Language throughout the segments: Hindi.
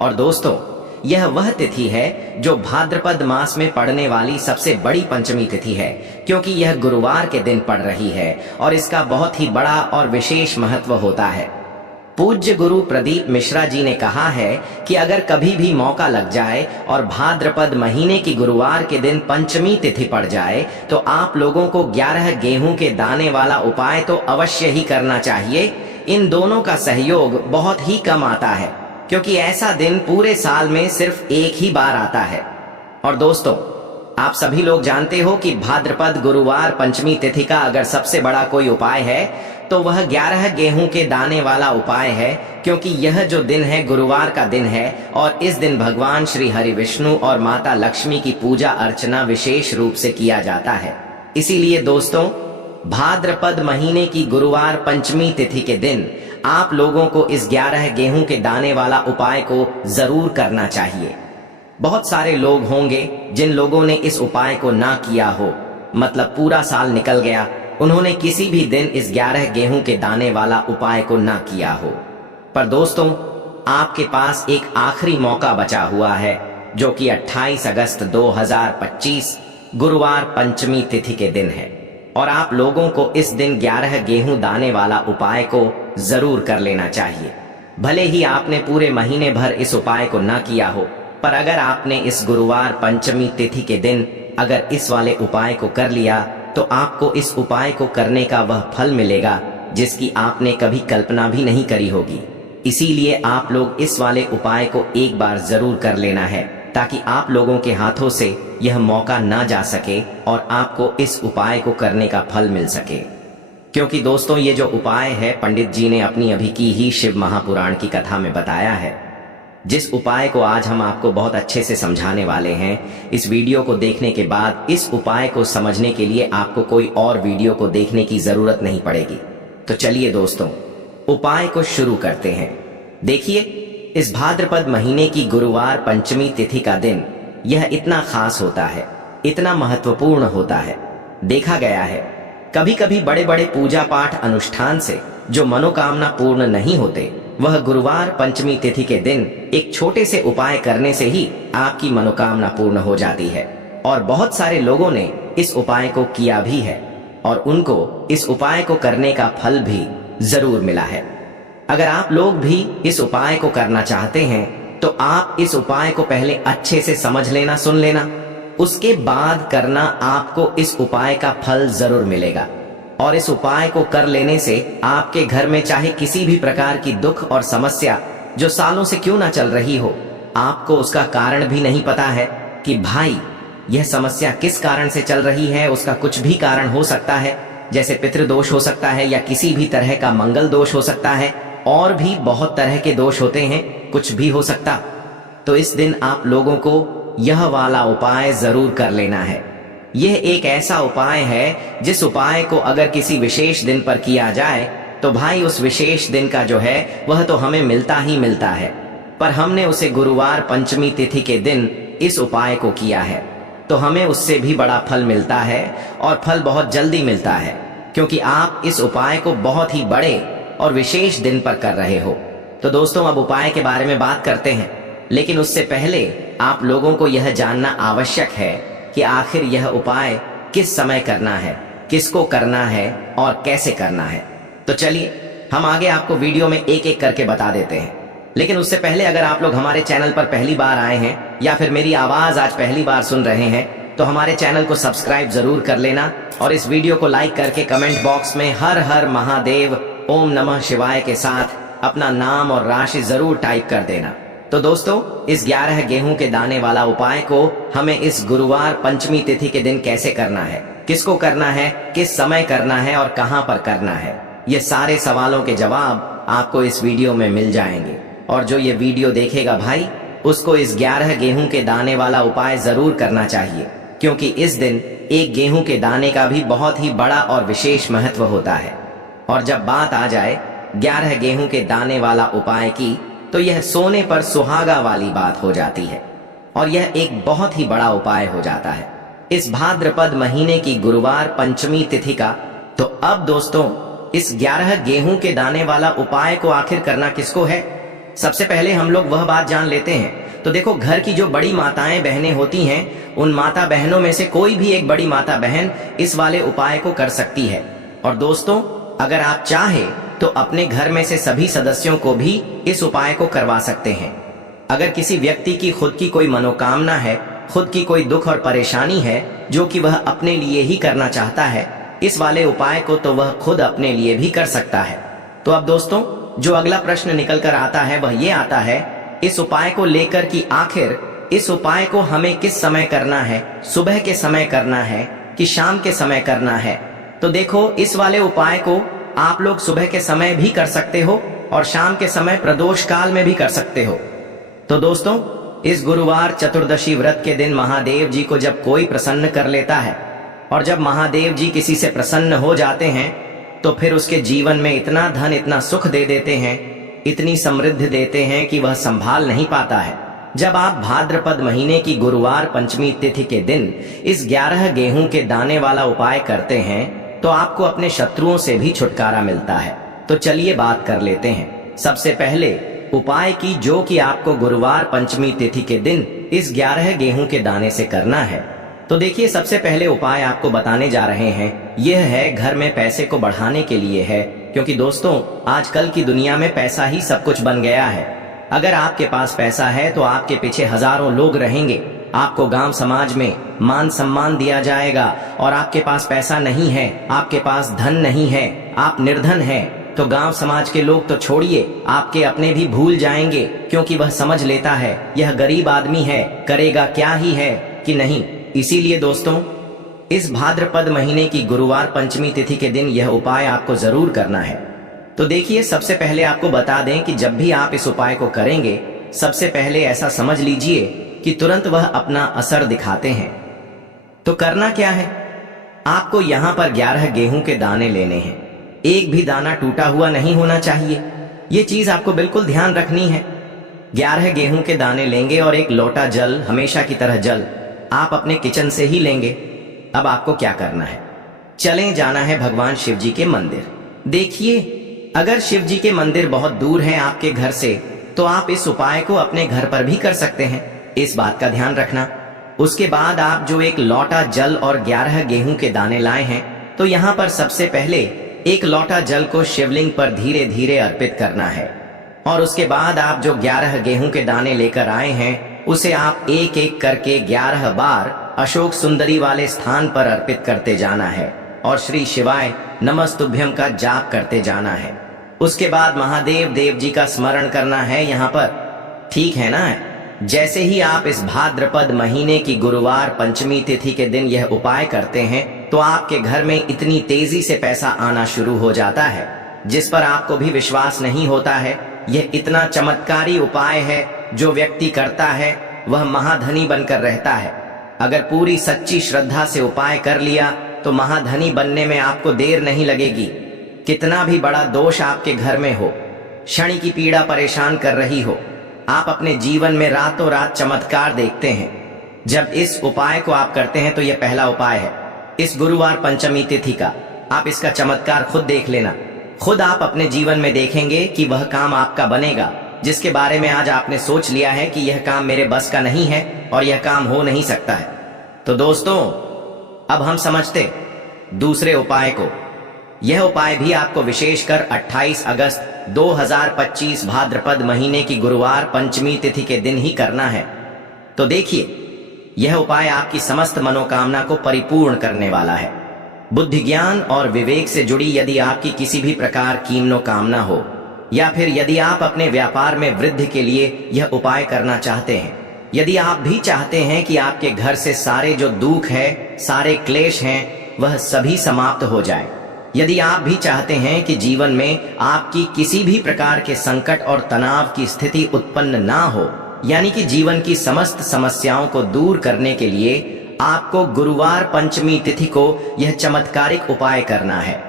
और दोस्तों, यह वह तिथि है जो भाद्रपद मास में पड़ने वाली सबसे बड़ी पंचमी तिथि है, क्योंकि यह गुरुवार के दिन पड़ रही है और इसका बहुत ही बड़ा और विशेष महत्व होता है। पूज्य गुरु प्रदीप मिश्रा जी ने कहा है कि अगर कभी भी मौका लग जाए और भाद्रपद महीने की गुरुवार के दिन पंचमी तिथि पड़ जाए तो आप लोगों को 11 गेहूं के दाने वाला उपाय तो अवश्य ही करना चाहिए। इन दोनों का सहयोग बहुत ही कम आता है, क्योंकि ऐसा दिन पूरे साल में सिर्फ एक ही बार आता है। और दोस्तों, आप सभी लोग जानते हो कि भाद्रपद गुरुवार पंचमी तिथि का अगर सबसे बड़ा कोई उपाय है तो वह 11 गेहूं के दाने वाला उपाय है, क्योंकि यह जो दिन है गुरुवार का दिन है और इस दिन भगवान श्री हरि विष्णु और माता लक्ष्मी की पूजा अर्चना विशेष रूप से किया जाता है। इसीलिए दोस्तों, भाद्रपद महीने की गुरुवार पंचमी तिथि के दिन आप लोगों को इस 11 गेहूं के दाने वाला उपाय को जरूर करना चाहिए। बहुत सारे लोग होंगे जिन लोगों ने इस उपाय को ना किया हो, मतलब पूरा साल निकल गया, उन्होंने किसी भी दिन इस 11 गेहूं के दाने वाला उपाय को ना किया हो। पर दोस्तों, आपके पास एक आखिरी मौका बचा हुआ है, जो कि 28 अगस्त 2025 गुरुवार पंचमी तिथि के दिन है, और आप लोगों को इस दिन 11 गेहूं दाने वाला उपाय को जरूर कर लेना चाहिए। भले ही आपने पूरे महीने भर इस उपाय को ना किया हो, पर अगर आपने इस गुरुवार पंचमी तिथि के दिन अगर इस वाले उपाय को कर लिया तो आपको इस उपाय को करने का वह फल मिलेगा जिसकी आपने कभी कल्पना भी नहीं करी होगी। इसीलिए आप लोग इस वाले उपाय को एक बार जरूर कर लेना है, ताकि आप लोगों के हाथों से यह मौका ना जा सके और आपको इस उपाय को करने का फल मिल सके। क्योंकि दोस्तों, ये जो उपाय है पंडित जी ने अपनी अभी की ही शिव महापुराण की कथा में बताया है। जिस उपाय को आज हम आपको बहुत अच्छे से समझाने वाले हैं, इस वीडियो को देखने के बाद इस उपाय को समझने के लिए आपको कोई और वीडियो को देखने की जरूरत नहीं पड़ेगी। तो चलिए दोस्तों, उपाय को शुरू करते हैं। देखिए, इस भाद्रपद महीने की गुरुवार पंचमी तिथि का दिन यह इतना खास होता है, इतना महत्वपूर्ण होता है। देखा गया है कभी कभी बड़े बड़े पूजा पाठ अनुष्ठान से जो मनोकामना पूर्ण नहीं होते, वह गुरुवार पंचमी तिथि के दिन एक छोटे से उपाय करने से ही आपकी मनोकामना पूर्ण हो जाती है। और बहुत सारे लोगों ने इस उपाय को किया भी है और उनको इस उपाय को करने का फल भी जरूर मिला है। अगर आप लोग भी इस उपाय को करना चाहते हैं तो आप इस उपाय को पहले अच्छे से समझ लेना, सुन लेना, उसके बाद करना। आपको इस उपाय का फल जरूर मिलेगा और इस उपाय को कर लेने से आपके घर में चाहे किसी भी प्रकार की दुख और समस्या जो सालों से क्यों ना चल रही हो, आपको उसका कारण भी नहीं पता है कि भाई यह समस्या किस कारण से चल रही है। उसका कुछ भी कारण हो सकता है, जैसे पितृदोष हो सकता है या किसी भी तरह का मंगल दोष हो सकता है, और भी बहुत तरह के दोष होते हैं, कुछ भी हो सकता। तो इस दिन आप लोगों को यह वाला उपाय जरूर कर लेना है। यह एक ऐसा उपाय है जिस उपाय को अगर किसी विशेष दिन पर किया जाए तो भाई उस विशेष दिन का जो है वह तो हमें मिलता ही मिलता है, पर हमने उसे गुरुवार पंचमी तिथि के दिन इस उपाय को किया है तो हमें उससे भी बड़ा फल मिलता है, और फल बहुत जल्दी मिलता है, क्योंकि आप इस उपाय को बहुत ही बड़े और विशेष दिन पर कर रहे हो। तो दोस्तों, अब उपाय के बारे में बात करते हैं, लेकिन उससे पहले आप लोगों को यह जानना आवश्यक है कि आखिर यह उपाय किस समय करना है, किसको करना है और कैसे करना है। तो चलिए हम आगे आपको वीडियो में एक एक करके बता देते हैं। लेकिन उससे पहले अगर आप लोग हमारे चैनल पर पहली बार आए हैं या फिर मेरी आवाज आज पहली बार सुन रहे हैं तो हमारे चैनल को सब्सक्राइब जरूर कर लेना और इस वीडियो को लाइक करके कमेंट बॉक्स में हर हर महादेव ओम नमः शिवाय के साथ अपना नाम और राशि जरूर टाइप कर देना। तो दोस्तों, इस 11 गेहूं के दाने वाला उपाय को हमें इस गुरुवार पंचमी तिथि के दिन कैसे करना है, किसको करना है, किस समय करना है और कहां पर करना है, ये सारे सवालों के जवाब आपको इस वीडियो में मिल जाएंगे। और जो ये वीडियो देखेगा भाई, उसको इस 11 गेहूं के दाने वाला उपाय जरूर करना चाहिए, क्योंकि इस दिन एक गेहूं के दाने का भी बहुत ही बड़ा और विशेष महत्व होता है। और जब बात आ जाए 11 गेहूं के दाने वाला उपाय की, तो यह सोने पर सुहागा वाली बात हो जाती है और यह एक बहुत ही बड़ा उपाय हो जाता है इस भाद्रपद महीने की गुरुवार पंचमी तिथि का। तो अब दोस्तों, इस 11 गेहूं के दाने वाला उपाय को आखिर करना किसको है? सबसे पहले हम लोग वह बात जान लेते हैं। तो देखो, घर की जो बड़ी माताएं बहनें होती हैं, उन माता बहनों में से कोई भी एक बड़ी माता बहन इस वाले उपाय को कर सकती है। और दोस्तों, अगर आप चाहे तो अपने घर में से सभी सदस्यों को भी इस उपाय को करवा सकते हैं। अगर किसी व्यक्ति की खुद की कोई मनोकामना है, खुद की कोई दुख और परेशानी है जो कि वह अपने लिए ही करना चाहता है, इस वाले उपाय को तो वह खुद अपने लिए भी कर सकता है। तो अब दोस्तों, जो अगला प्रश्न निकल कर आता है वह ये आता है इस उपाय को लेकर कि आखिर इस उपाय को हमें किस समय करना है, सुबह के समय करना है कि शाम के समय करना है। तो देखो, इस वाले उपाय को आप लोग सुबह के समय भी कर सकते हो और शाम के समय प्रदोष काल में भी कर सकते हो। तो दोस्तों, इस गुरुवार चतुर्दशी व्रत के दिन महादेव जी को जब कोई प्रसन्न कर लेता है और जब महादेव जी किसी से प्रसन्न हो जाते हैं तो फिर उसके जीवन में इतना धन, इतना सुख दे देते हैं, इतनी समृद्धि देते हैं कि वह संभाल नहीं पाता है। जब आप भाद्रपद महीने की गुरुवार पंचमी तिथि के दिन इस 11 गेहूं के दाने वाला उपाय करते हैं तो आपको अपने शत्रुओं से भी छुटकारा मिलता है। तो चलिए बात कर लेते हैं सबसे पहले उपाय की, जो कि आपको गुरुवार पंचमी तिथि के दिन इस 11 गेहूं के दाने से करना है। तो देखिए, सबसे पहले उपाय आपको बताने जा रहे हैं, यह है घर में पैसे को बढ़ाने के लिए है। क्योंकि दोस्तों, आजकल की दुनिया में पैसा ही सब कुछ बन गया है। अगर आपके पास पैसा है तो आपके पीछे हजारों लोग रहेंगे, आपको गांव समाज में मान सम्मान दिया जाएगा। और आपके पास पैसा नहीं है, आपके पास धन नहीं है, आप निर्धन हैं, तो गांव समाज के लोग तो छोड़िए, आपके अपने भी भूल जाएंगे, क्योंकि वह समझ लेता है यह गरीब आदमी है, करेगा क्या ही है कि नहीं। इसीलिए दोस्तों, इस भाद्रपद महीने की गुरुवार पंचमी तिथि के दिन यह उपाय आपको जरूर करना है। तो देखिए, सबसे पहले आपको बता दें कि जब भी आप इस उपाय को करेंगे, सबसे पहले ऐसा समझ लीजिए कि तुरंत वह अपना असर दिखाते हैं। तो करना क्या है, आपको यहाँ पर 11 गेहूं के दाने लेने हैं। एक भी दाना टूटा हुआ नहीं होना चाहिए, ये चीज आपको बिल्कुल ध्यान रखनी है। 11 गेहूं के दाने लेंगे और एक लोटा जल, हमेशा की तरह जल आप अपने किचन से ही लेंगे। अब आपको क्या करना है, चलें जाना है भगवान शिव जी के मंदिर। देखिए, अगर शिव जी के मंदिर बहुत दूर हैं आपके घर से, तो आप इस उपाय को अपने घर पर भी कर सकते हैं, इस बात का ध्यान रखना। उसके बाद आप जो एक लोटा जल और 11 गेहूं के दाने लाए हैं, तो यहाँ पर सबसे पहले एक लोटा जल को शिवलिंग पर धीरे धीरे अर्पित करना है। और उसके बाद आप जो 11 गेहूं के दाने लेकर आए हैं, उसे आप एक एक करके 11 बार अशोक सुंदरी वाले स्थान पर अर्पित करते जाना है और श्री शिवाय नमस्तुभ्यम का जाप करते जाना है। उसके बाद महादेव देव जी का स्मरण करना है यहाँ पर, ठीक है ना। जैसे ही आप इस भाद्रपद महीने की गुरुवार पंचमी तिथि के दिन यह उपाय करते हैं, तो आपके घर में इतनी तेजी से पैसा आना शुरू हो जाता है जिस पर आपको भी विश्वास नहीं होता है। यह इतना चमत्कारी उपाय है, जो व्यक्ति करता है वह महाधनी बनकर रहता है। अगर पूरी सच्ची श्रद्धा से उपाय कर लिया तो महाधनी बनने में आपको देर नहीं लगेगी। कितना भी बड़ा दोष आपके घर में हो, शनि की पीड़ा परेशान कर रही हो, आप अपने जीवन में रातों रात चमत्कार देखते हैं। जब इस उपाय को आप करते हैं, तो यह पहला उपाय है इस गुरुवार पंचमी तिथि का, आप इसका चमत्कार खुद देख लेना। खुद आप अपने जीवन में देखेंगे कि वह काम आपका बनेगा जिसके बारे में आज आपने सोच लिया है कि यह काम मेरे बस का नहीं है और यह काम हो नहीं सकता है। तो दोस्तों, अब हम समझते दूसरे उपाय को। यह उपाय भी आपको विशेषकर 28 अगस्त 2025 भाद्रपद महीने की गुरुवार पंचमी तिथि के दिन ही करना है। तो देखिए, यह उपाय आपकी समस्त मनोकामना को परिपूर्ण करने वाला है। बुद्धि ज्ञान और विवेक से जुड़ी यदि आपकी किसी भी प्रकार की मनोकामना हो, या फिर यदि आप अपने व्यापार में वृद्धि के लिए यह उपाय करना चाहते हैं, यदि आप भी चाहते हैं कि आपके घर से सारे जो दुख है, सारे क्लेश हैं, वह सभी समाप्त हो जाए, यदि आप भी चाहते हैं कि जीवन में आपकी किसी भी प्रकार के संकट और तनाव की स्थिति उत्पन्न ना हो, यानी कि जीवन की समस्त समस्याओं को दूर करने के लिए आपको गुरुवार पंचमी तिथि को यह चमत्कारिक उपाय करना है।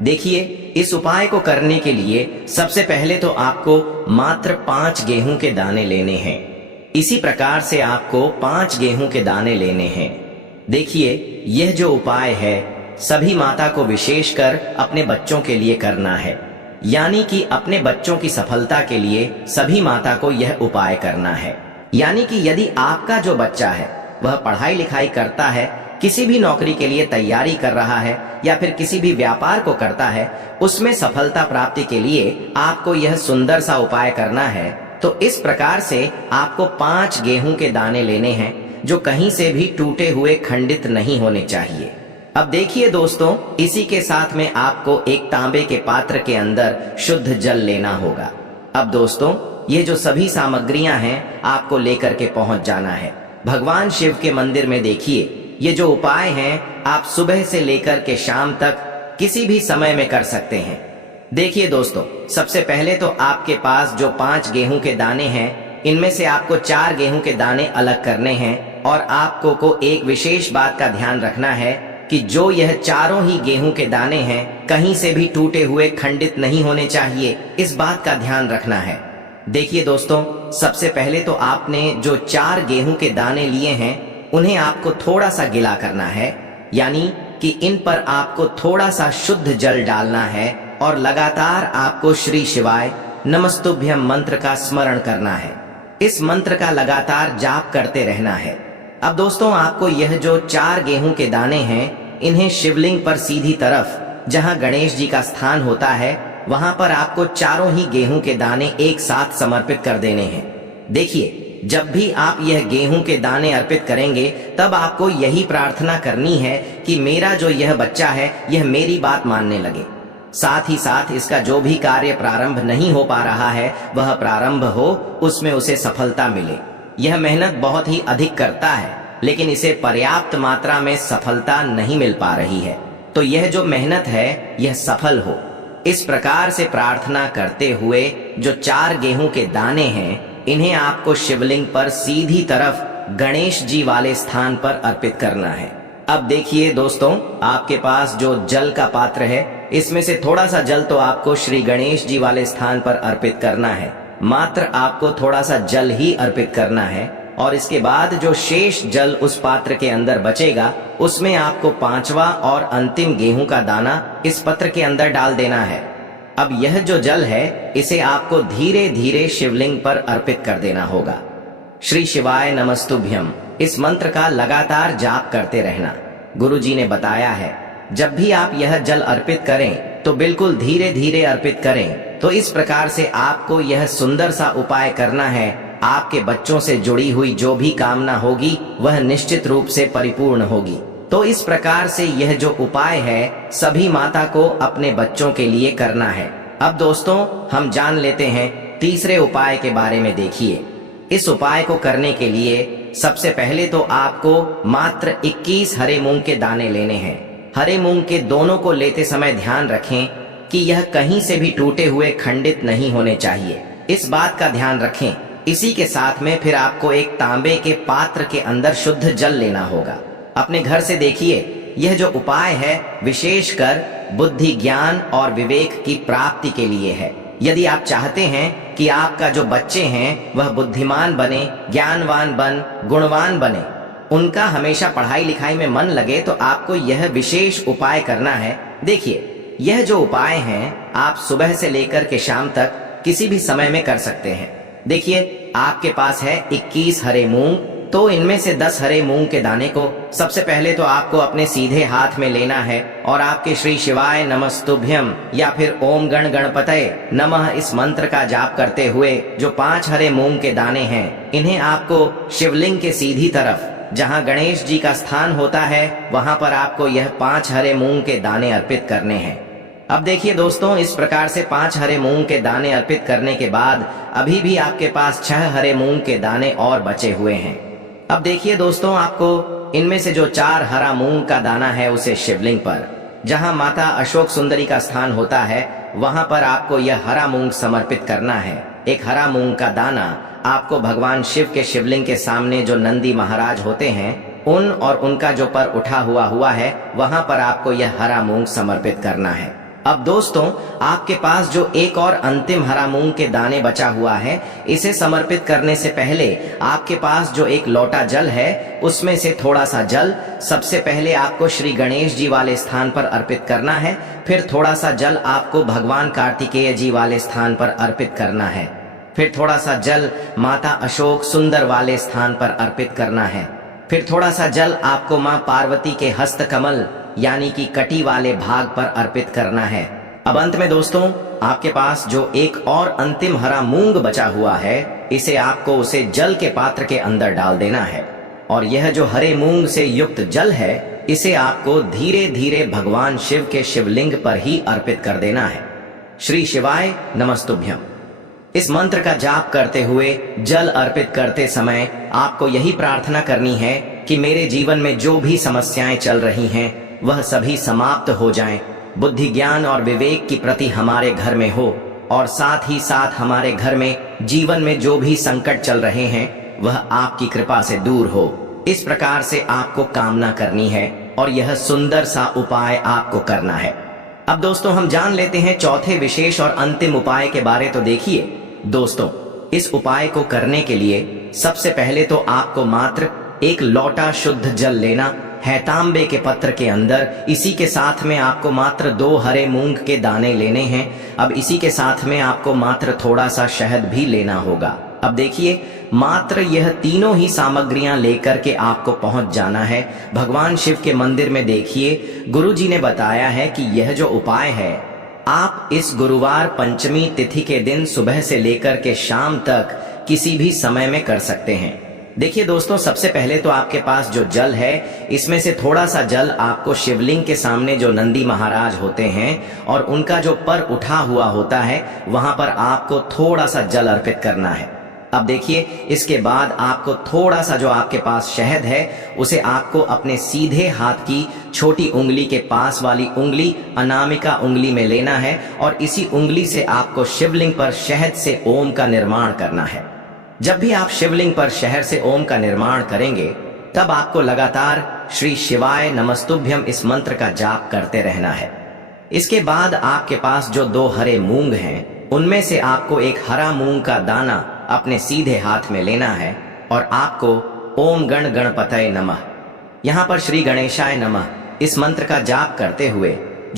देखिए, इस उपाय को करने के लिए सबसे पहले तो आपको मात्र 5 गेहूं के दाने लेने हैं। इसी प्रकार से आपको 5 गेहूं के दाने लेने हैं। देखिए, यह जो उपाय है सभी माता को विशेषकर अपने बच्चों के लिए करना है। यानी कि अपने बच्चों की सफलता के लिए सभी माता को यह उपाय करना है। यानी कि यदि आपका जो बच्चा है वह पढ़ाई लिखाई करता है, किसी भी नौकरी के लिए तैयारी कर रहा है या फिर किसी भी व्यापार को करता है, उसमें सफलता प्राप्ति के लिए आपको यह सुंदर सा उपाय करना है। तो इस प्रकार से आपको 5 गेहूं के दाने लेने हैं जो कहीं से भी टूटे हुए खंडित नहीं होने चाहिए। अब देखिए दोस्तों, इसी के साथ में आपको एक तांबे के पात्र के अंदर शुद्ध जल लेना होगा। अब दोस्तों, ये जो सभी सामग्रियां हैं आपको लेकर के पहुंच जाना है भगवान शिव के मंदिर में। देखिए, ये जो उपाय हैं आप सुबह से लेकर के शाम तक किसी भी समय में कर सकते हैं। देखिए दोस्तों, सबसे पहले तो आपके पास जो 5 गेहूं के दाने हैं, इनमें से आपको 4 गेहूं के दाने अलग करने हैं और आपको एक विशेष बात का ध्यान रखना है कि जो यह चारों ही गेहूं के दाने हैं कहीं से भी टूटे हुए खंडित नहीं होने चाहिए, इस बात का ध्यान रखना है। देखिए दोस्तों, सबसे पहले तो आपने जो 4 गेहूं के दाने लिए हैं उन्हें आपको थोड़ा सा गिला करना है, यानी कि इन पर आपको थोड़ा सा शुद्ध जल डालना है और लगातार आपको श्री शिवाय नमस्तुभ्यम मंत्र का स्मरण करना है। इस मंत्र का लगातार जाप करते रहना है। अब दोस्तों, आपको यह जो 4 गेहूं के दाने हैं, इन्हें शिवलिंग पर सीधी तरफ जहां गणेश जी का स्थान होता है, वहां पर आपको चारों ही गेहूं के दाने एक साथ समर्पित कर देने हैं। देखिए, जब भी आप यह गेहूं के दाने अर्पित करेंगे तब आपको यही प्रार्थना करनी है कि मेरा जो यह बच्चा है यह मेरी बात मानने लगे। साथ ही साथ इसका जो भी कार्य प्रारंभ नहीं हो पा रहा है वह प्रारंभ हो, उसमें उसे सफलता मिले। यह मेहनत बहुत ही अधिक करता है लेकिन इसे पर्याप्त मात्रा में सफलता नहीं मिल पा रही है, तो यह जो मेहनत है यह सफल हो। इस प्रकार से प्रार्थना करते हुए जो 4 गेहूं के दाने हैं, इन्हें आपको शिवलिंग पर सीधी तरफ गणेश जी वाले स्थान पर अर्पित करना है। अब देखिए दोस्तों, आपके पास जो जल का पात्र है, इसमें से थोड़ा सा जल तो आपको श्री गणेश जी वाले स्थान पर अर्पित करना है। मात्र आपको थोड़ा सा जल ही अर्पित करना है और इसके बाद जो शेष जल उस पात्र के अंदर बचेगा, उसमें आपको 5वां और अंतिम गेहूं का दाना इस पत्र के अंदर डाल देना है। अब यह जो जल है, इसे आपको धीरे धीरे शिवलिंग पर अर्पित कर देना होगा। श्री शिवाय नमस्तुभ्यम इस मंत्र का लगातार जाप करते रहना। गुरुजी ने बताया है, जब भी आप यह जल अर्पित करें तो बिल्कुल धीरे धीरे अर्पित करें। तो इस प्रकार से आपको यह सुंदर सा उपाय करना है। आपके बच्चों से जुड़ी हुई जो भी कामना होगी वह निश्चित रूप से परिपूर्ण होगी। तो इस प्रकार से यह जो उपाय है सभी माता को अपने बच्चों के लिए करना है। अब दोस्तों, हम जान लेते हैं तीसरे उपाय के बारे में। देखिए, इस उपाय को करने के लिए सबसे पहले तो आपको मात्र 21 हरे मूंग के दाने लेने हैं। हरे मूंग के दोनों को लेते समय ध्यान रखें कि यह कहीं से भी टूटे हुए खंडित नहीं होने चाहिए, इस बात का ध्यान रखें। इसी के साथ में फिर आपको एक तांबे के पात्र के अंदर शुद्ध जल लेना होगा। अपने घर से देखिए, यह जो उपाय है विशेषकर बुद्धि, ज्ञान और विवेक की प्राप्ति के लिए है। यदि आप चाहते हैं कि आपका जो बच्चे हैं वह बुद्धिमान बने, ज्ञानवान बन, गुणवान बने, उनका हमेशा पढ़ाई लिखाई में मन लगे, तो आपको यह विशेष उपाय करना है। देखिए, यह जो उपाय हैं आप सुबह से लेकर के शाम तक किसी भी समय में कर सकते हैं। देखिए, आपके पास है 21 हरे मूंग, तो इनमें से 10 हरे मूंग के दाने को सबसे पहले तो आपको अपने सीधे हाथ में लेना है और आपके श्री शिवाय नमस्तुभ्यम या फिर ओम गण गणपतये नमः इस मंत्र का जाप करते हुए जो 5 हरे मूंग के दाने हैं, इन्हें आपको शिवलिंग के सीधी तरफ जहां गणेश जी का स्थान होता है वहां पर आपको यह 5 हरे मूंग के दाने अर्पित करने हैं। अब देखिए दोस्तों, इस प्रकार से 5 हरे मूंग के दाने अर्पित करने के बाद अभी भी आपके पास 6 हरे मूंग के दाने और बचे हुए हैं। अब देखिए दोस्तों, आपको इनमें से जो 4 हरा मूंग का दाना है उसे शिवलिंग पर जहां माता अशोक सुंदरी का स्थान होता है वहां पर आपको यह हरा मूंग समर्पित करना है। एक हरा मूंग का दाना आपको भगवान शिव के शिवलिंग के सामने जो नंदी महाराज होते हैं उन और उनका जो पर उठा हुआ है वहां पर आपको यह हरा मूंग समर्पित करना है। अब दोस्तों, आपके पास जो एक और अंतिम हरा मूंग के दाने बचा हुआ है, इसे समर्पित करने से पहले आपके पास जो एक लोटा जल है, उसमें से थोड़ा सा जल सबसे पहले आपको श्री गणेश जी वाले स्थान पर अर्पित करना है। फिर थोड़ा सा जल आपको भगवान कार्तिकेय जी वाले स्थान पर अर्पित करना है। फिर थोड़ा सा जल माता अशोक सुंदर वाले स्थान पर अर्पित करना है। फिर थोड़ा सा जल आपको माँ पार्वती के हस्त कमल यानी कि कटी वाले भाग पर अर्पित करना है। अब अंत में दोस्तों, आपके पास जो एक और अंतिम हरा मूंग बचा हुआ है, इसे आपको उसे जल के पात्र के अंदर डाल देना है। और यह जो हरे मूंग से युक्त जल है, इसे आपको धीरे धीरे भगवान शिव के शिवलिंग पर ही अर्पित कर देना है। श्री शिवाय नमस्तुभ्यम। इस मंत्र का जाप करते हुए जल अर्पित करते समय आपको यही प्रार्थना करनी है कि मेरे जीवन में जो भी समस्याएं चल रही हैं, वह सभी समाप्त हो जाएं। बुद्धि ज्ञान और विवेक की प्रति हमारे घर में हो, और साथ ही साथ हमारे घर में जीवन में जो भी संकट चल रहे हैं, वह आपकी कृपा से दूर हो। इस प्रकार से आपको कामना करनी है और यह सुंदर सा उपाय आपको करना है। अब दोस्तों, हम जान लेते हैं चौथे विशेष और अंतिम उपाय के बारे। तो देखिए दोस्तों, इस उपाय को करने के लिए सबसे पहले तो आपको मात्र एक लोटा शुद्ध जल लेना है तांबे के पत्र के अंदर। इसी के साथ में आपको मात्र 2 हरे मूंग के दाने लेने हैं। अब इसी के साथ में आपको मात्र थोड़ा सा शहद भी लेना होगा। अब देखिए, मात्र यह तीनों ही सामग्रियां लेकर के आपको पहुंच जाना है भगवान शिव के मंदिर में। देखिए, गुरुजी ने बताया है कि यह जो उपाय है, आप इस गुरुवार पंचमी तिथि के दिन सुबह से लेकर के शाम तक किसी भी समय में कर सकते हैं। देखिए दोस्तों, सबसे पहले तो आपके पास जो जल है, इसमें से थोड़ा सा जल आपको शिवलिंग के सामने जो नंदी महाराज होते हैं और उनका जो पर उठा हुआ होता है, वहां पर आपको थोड़ा सा जल अर्पित करना है। अब देखिए, इसके बाद आपको थोड़ा सा जो आपके पास शहद है, उसे आपको अपने सीधे हाथ की छोटी उंगली के पास वाली उंगली अनामिका उंगली में लेना है और इसी उंगली से आपको शिवलिंग पर शहद से ओम का निर्माण करना है। जब भी आप शिवलिंग पर शहद से ओम का निर्माण करेंगे, तब आपको लगातार श्री शिवाय नमस्तुभ्यम इस मंत्र का जाप करते रहना है। इसके बाद आपके पास जो 2 हरे मूंग हैं, उनमें से आपको एक हरा मूंग का दाना अपने सीधे हाथ में लेना है और आपको ओम गण गणपतये नमः, यहाँ पर श्री गणेशाय नमः इस मंत्र का जाप करते हुए